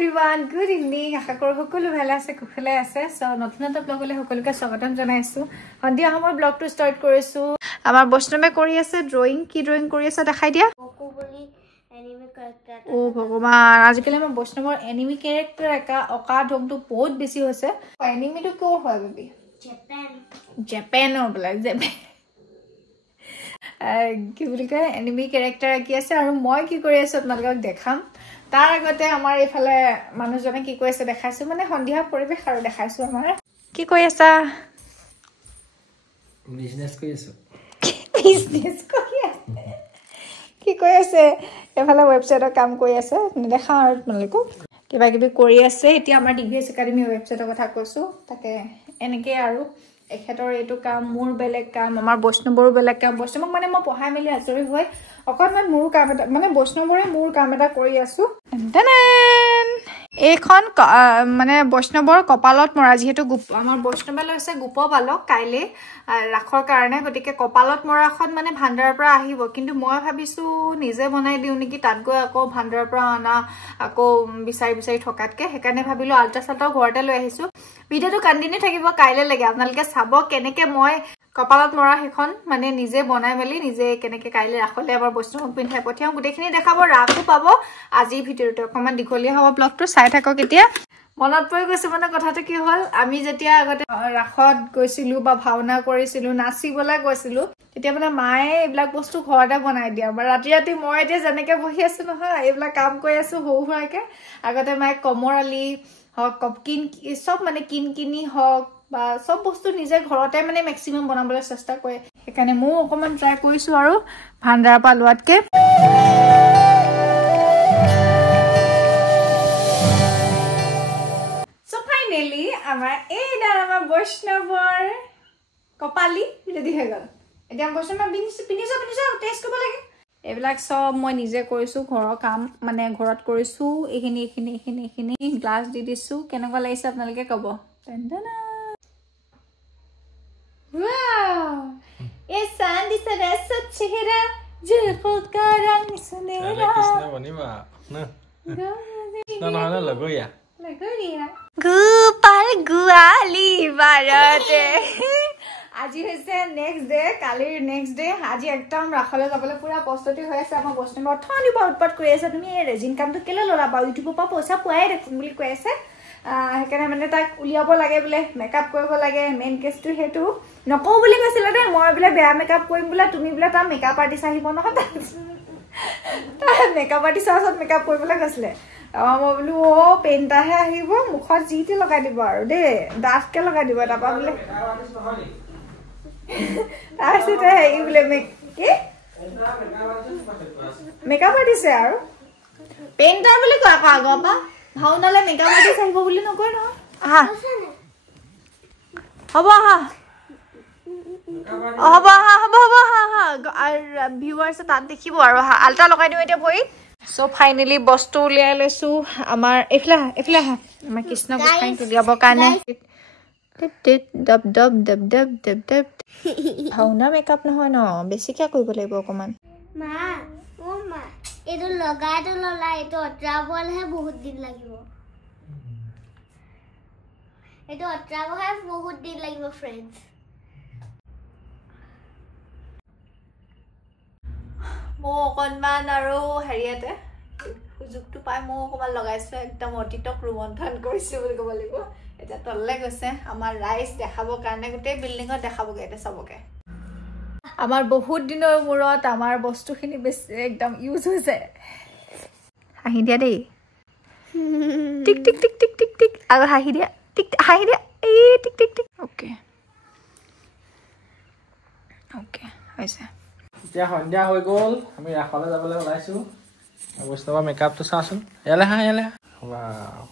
everyone, good evening. আশা কৰো সকলো ভালে আছে, কুশলে আছে। সো নতুন এটা ব্লগলৈ সকলোকে স্বাগতম জনাইছো। সন্ধিয়া সময়ৰ ব্লগটো ষ্টাৰ্ট কৰিছো। আমাৰ বৈষ্ণৱে কৰি আছে ড্ৰয়িং। কি ড্ৰয়িং কৰি আছে দেখাই দিয়া। কোকুবলি এনিমে ক্যাৰেক্টাৰ। ও ভগৱান, আজিকালি আমাৰ বৈষ্ণৱৰ এনিমে ক্যাৰেক্টাৰ একা ঢংটো বহুত বেছি হৈছে। এনিমেটো কিয় হয় বেবি? জাপানৰ ব্লগ জাপান। কি বুলি কয় এনিমে ক্যাৰেক্টাৰ কি আছে আৰু মই কি কৰি আছো আপোনালোকক দেখাম। তাৰ আগতে আমাৰ এইফালে মানুহজনে কি কৈছে দেখাইছো, মানে সন্ধিয়া পৰিবেশ আৰু দেখাইছো। আমাৰ কি কৈ আছা? বিজনেস কৰি আছো। বিজনেস কৰি আছে। কি কৈ আছে? এফালে ৱেবছাইটৰ কাম কৰি আছে, নেদেখা আৰু তোমালোকক কিবা কিবি কৰি আছে। এতিয়া আমাৰ ডিভিএছ একাডেমি ৱেবছাইটৰ কথা কৈছো। তাকে এনেকে আৰু এখেতৰ এইটো কাম, মোৰ বেলেগ কাম, আমাৰ বৈষ্ণৱৰো বেলেগ কাম। বৈষ্ণৱক মানে মই পঢ়াই মেলি আজৰি হৈ অকণমান মোৰ কাম এটা, মানে বৈষ্ণৱৰে মোৰ কাম এটা কৰি আছো। এইখন মানে বৈষ্ণৱৰ কপালত মৰা, যিহেতু আমাৰ বৈষ্ণৱে লৈছে গোপ বালক কাইলে ৰাখৰ কাৰণে, গতিকে কপালত মৰাখন মানে ভাণ্ডাৰৰ পৰা আহিব। কিন্তু মই ভাবিছো নিজে বনাই দিওঁ নেকি, তাত গৈ আকৌ ভাণ্ডাৰৰ পৰা অনা আকৌ বিচাৰি থকাতকে। সেইকাৰণে ভাবিলো আল্ট্ৰাচাউণ্ডৰ ঘৰতে লৈ আহিছো। ভিডিঅ'টো কণ্টিনিউ থাকিব কাইলে লাগে, আপোনালোকে চাব কেনেকে মই কপালত মৰা সেইখন মানে নিজে বনাই মেলি নিজে কেনেকে কাইলে ৰাখলে আমাৰ বৈষ্ণৱক পিন্ধাই পঠিয়াম। গোটেইখিনি দেখাব, ৰাখো পাব। আজিৰ ভিডিঅ'টো অকণমান দীঘলীয়া হ'ব, ব্লগটো চাই থাকক। এতিয়া মনত পৰি গৈছে মানে কথাটো কি হ'ল, আমি যেতিয়া আগতে ৰাসত গৈছিলো বা ভাওনা কৰিছিলো, নাচিবলৈ গৈছিলো, তেতিয়া মানে মায়ে এইবিলাক বস্তু ঘৰতে বনাই দিয়া। বা ৰাতি মই এতিয়া যেনেকে বহি আছো নহয়, এইবিলাক কাম কৰি আছো সৰু সুৰাকে। আগতে মায়ে কমৰালি হওক, চব মানে কিনি হওক বা চব বস্তু নিজে ঘৰতে মানে মেক্সিমাম বনাবলৈ চেষ্টা কৰে। সেইকাৰণে ময়ো অকণমান ট্ৰাই কৰিছো আৰু ভাণ্ডাৰৰ পৰা লোৱাতকে। ফাইনেলি আমাৰ এইডাল আমাৰ বৈষ্ণৱৰ কপালি ৰেডি হৈ গ'ল। এতিয়া বৈষ্ণৱ পিন্ধিছো টেষ্ট কৰিব লাগে। এইবিলাক চব মই নিজে কৰিছো, ঘৰৰ কাম মানে ঘৰত কৰিছো। এইখিনি গ্লাছ দি দিছো। কেনেকুৱা লাগিছে আপোনালোকে কব। ये चांदी सा ऐसा चेहरा जुल्फों का रंग सुनहरा। कृष्ण बनिबा ना ना ना लगोया गोपाल गुआली बारते। আজি হৈছে নেক্সট ডে, কালিৰ নেক্সট ডে। আজি একদম ৰাখলৈ যাবলৈ পুৰা প্ৰস্তুতি হৈ আছে। আমাৰ বৈষ্ণৱ অথনিৰ পৰা উৎপাত কৰি আছে, তুমি এই ৰেজিন কামটো কেলে ল'লা বাৰু, ইউটিউবৰ পৰা পইচা পোৱাই দেখোন বুলি কৈ আছে। সেইকাৰণে মানে তাক উলিয়াব লাগে বোলে, মেকআপ কৰিব লাগে। মেইন কেছটো সেইটো নকওঁ বুলি কৈছিলে দেই। মই বোলে বেয়া মেকআপ কৰিম বোলে, তুমি বোলে তাৰ মেকআপ আৰ্টিষ্ট আহিব নহয়, তাৰ মেকআপ আৰ্টিষ্টৰ ওচৰত মেকআপ কৰিবলৈ কৈছিলে। মই বোলো পেইণ্টাৰহে আহিব, মুখত যিটি লগাই দিব আৰু দেই, ডাঠকে লগাই দিব। তাৰপৰা বোলে তাৰপিছতে হেৰি বোলে মেকআপ আৰ্টিষ্টে আৰু পেইণ্টাৰ বুলি কয় আকৌ আগৰ পৰা। ভাওনালে মেকআপ আৰ্টিষ্ট আহিব বুলি নকয় নহয়। আহা হ'ব, আহা হ'ব ভিউৱাৰ্ছে তাত দেখিব আৰু। আল্টা লগাই দিওঁ এতিয়া ভৰিত। চ' ফাইনেলি বস্তু উলিয়াই লৈছো। আমাৰ এইফালে আহা, আমাৰ কৃষ্ণ গোসাঁইক উলিয়াবৰ কাৰণে। ভাওনা মেকআপ নহয় ন, বেছিকে কৰিব লাগিব অকমান। এইটো লগাইটো ললা, এইটো অতৰাবলৈহে বহুত দিন লাগিব। এইটো অতৰাবহে বহুত দিন লাগিব ফ্ৰেণ্ডছ। মই অকণমান আৰু হেৰিয়াতে সুযোগটো পাই মই অকণমান লগাইছো। একদম অতীতক ৰোমন্থন কৰিছো বুলি ক'ব লাগিব। এতিয়া তললৈ গৈছে আমাৰ ৰাইজ দেখাবৰ কাৰণে, গোটেই বিল্ডিঙত দেখাবগে এতিয়া চবকে। আমাৰ বহুত দিনৰ মূৰত আমাৰ বস্তুখিনি বেছি একদম ইউজ হৈছে। হাঁহি দিয়া দেই, টিক টিক টিক টিক টিক টিক, আৰু হাঁহি দিয়া, এই টিক টিক টিক। অ'কে হৈছে। এতিয়া সন্ধিয়া হৈ গ'ল, আমি ৰাখলৈ যাবলৈ ওলাইছো। বৈষ্ণৱৰ মেকআপটো চাচোন। ইয়ালে হা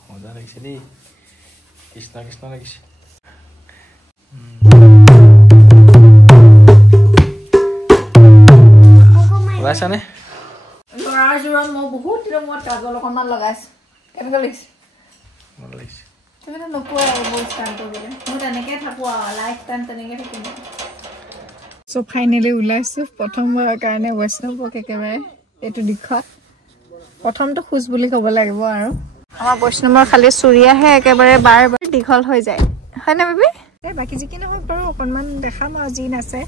মজা লাগিছে দেই, কৃষ্ণ লাগিছে। ওলাইছানে? ল'ৰাৰ জোৰত মই বহুত দিনৰ মূৰত কাজল অকণমান লগাইছো। কেনেকুৱা লাগিছে? ভাল লাগিছে। তুমি নোপোৱা আৰু বহুত ষ্টাইল কৰিবলৈ। মই তেনেকৈ থাকোঁ আৰু লাইফ টাইম তেনেকৈ থাকিম। চ' ফাইনেলি ওলাইছো প্ৰথমবাৰৰ কাৰণে বৈষ্ণৱক একেবাৰে এইটো দিশত। প্ৰথমটো খোজ বুলি ক'ব লাগিব আৰু আমাৰ বৈষ্ণৱৰ খালি চুৰিয়াহে একেবাৰে বাৰ বাৰ দীঘল হৈ যায় হয় না বেবি বাকি যি কি নহয় বাৰু অকণমান দেখাম আৰু যি আছে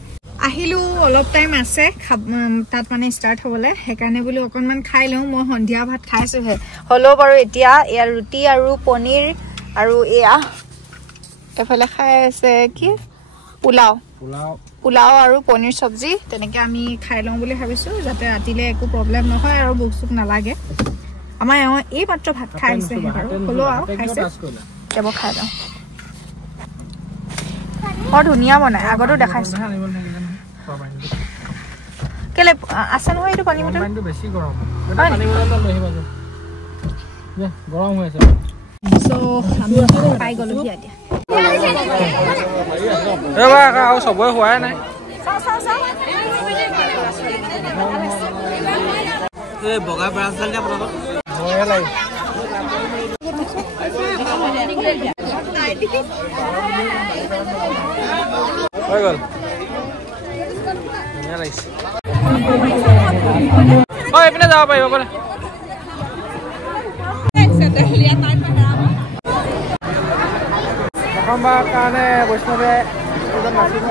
আহিলো অলপ টাইম আছে তাত মানে ষ্টাৰ্ট হ'বলৈ সেইকাৰণে বুলি অকণমান খাই লওঁ মই সন্ধিয়া ভাত খাইছোহে হ'লেও বাৰু এতিয়া ইয়াৰ ৰুটি আৰু পনীৰ আৰু এয়া এফালে খাই আছে কি পোলাও আৰু পনীৰ চব্জি তেনেকৈ আমি খাই লওঁ বুলি ভাবিছোঁ যাতে ৰাতিলৈ একো প্ৰব্লেম নহয় আৰু ভোক চোক নালাগে আমাৰ এই মাত্ৰ ভাত খাই আছে বাৰু হ'লেও আৰু খাইছে কেৱল খাই লওঁ বৰ ধুনীয়া বনাই আগতো দেখাইছোঁ কেলে আছে নহয় এইটো পানী বটল বেছি গৰম গৰম হৈ আছে So, আমি পাই গলো দিয়া দিয়া এবা আৰু সবই হোৱাই নাই এই বগা ব্ৰাছ ডাল দিয়া পৰাব হয় লাই হৈ গল ধুনীয়া লাগিছে ঐ এপিনে যাব পাৰিব বলে প্ৰথমবাৰ কাৰণে বৈষ্ণৱে এজন নাচিব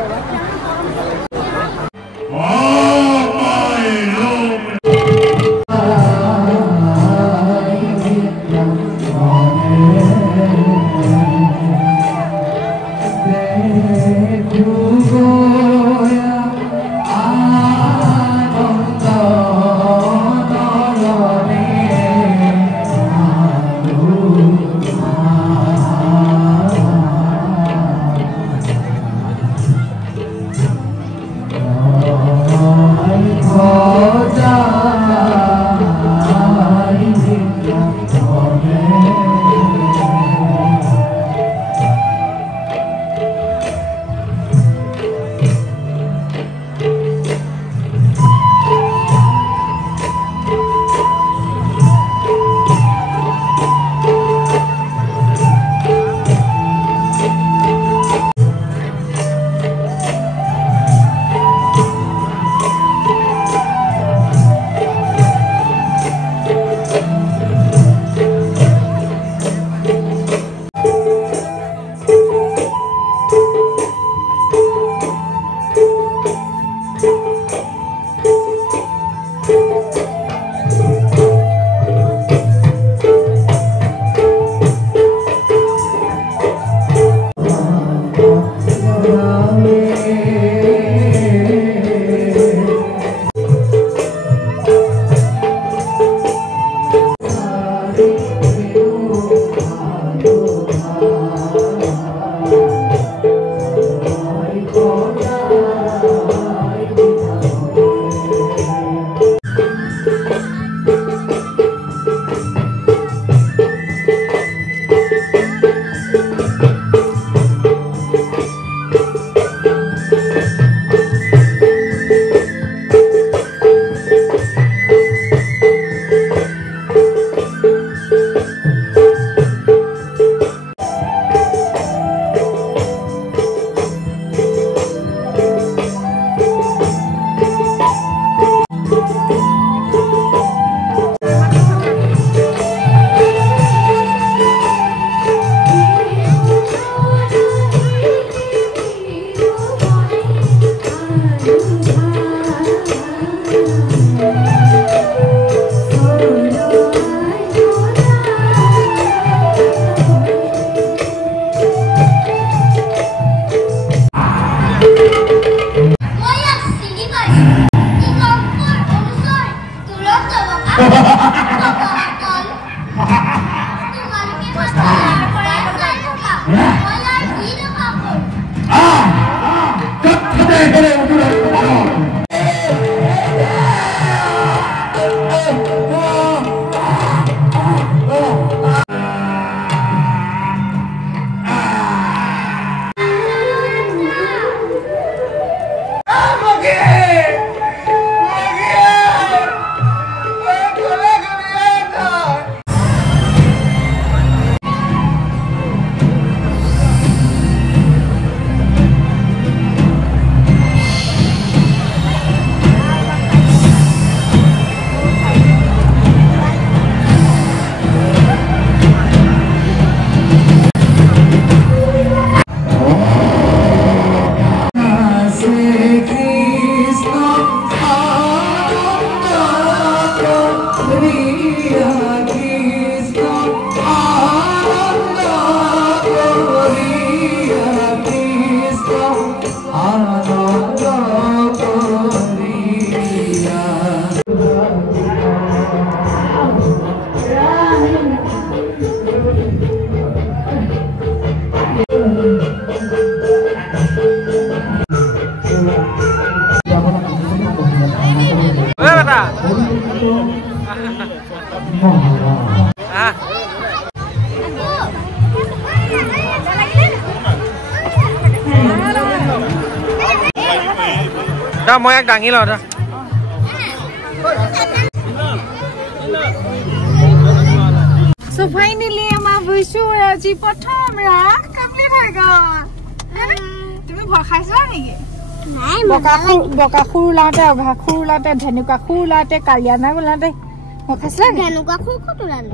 দা মই এক দাঙি লওঁ দা So finally আমাৰ বুইছো আজি প্ৰথম ৰাস কমপ্লিট হৈ গ'ল তুমি ভয় খাইছিলা নেকি নাই বকা খুৰ লাতে অঘা খুৰ লাতে ধেনুকা খুৰ লাতে কালিয়ানা লাতে ভয় খাইছিলা ধেনুকা খুৰ কত লালে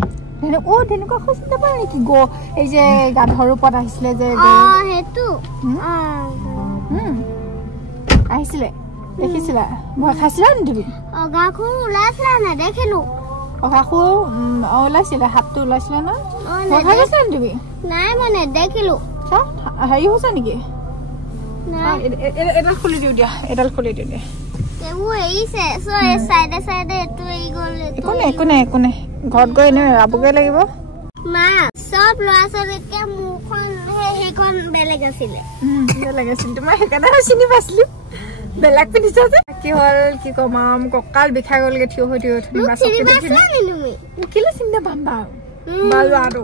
ধেনুকা খুৰ চিন্তা পাই নেকি গো এই যে গাধৰ ওপৰত আহিছিলে যে হেতু আহিছিলে দেখিছিলা ভয় খাইছিলা নি তুমি অঘা খুৰ ওলাইছিলা না দেখিলো অঘা খুৰ ওলাইছিলে হাতটো ওলাইছিলে না ভয় খাইছিলা নি তুমি নাই মানে দেখিলো হেৰি হৈছে নেকি এডাল খুলি দিও দিয়া এডাল খুলি দিও দিয়া কেবু এইছে সো এই সাইডে সাইডে এটো এই গল একো নাই ঘৰত গৈ এনে ৰাবগে লাগিব মা সব লৰাছৰকে মুখন হেখন বেলেগ আছিলে বেলেগ আছিল তোমাৰ সেইকাৰণে চিনি পাইছিলো বেলেগ পিন্ধিছা যে কি হ'ল কি কমাম ককাল বিষাই গ'লগে থিয় হৈ তুমি কিলে চিন্তা বাম্বা বালো আৰু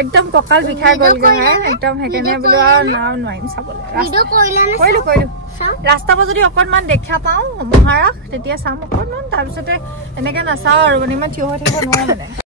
একদম ককাল বিষাই গ'লগে একদম সেইকাৰণে বোলো আৰু নাও নোৱাৰিম চাবলৈ ভিডিঅ কৰিলা নে কৰিলো ৰাস্তা পৰা যদি অকণমান দেখা পাওঁ মহাৰাস তেতিয়া চাম অকণমান তাৰপিছতে এনেকে নাচাওঁ আৰু মানে ইমান থিয় হৈ থাকিব নোৱাৰো মানে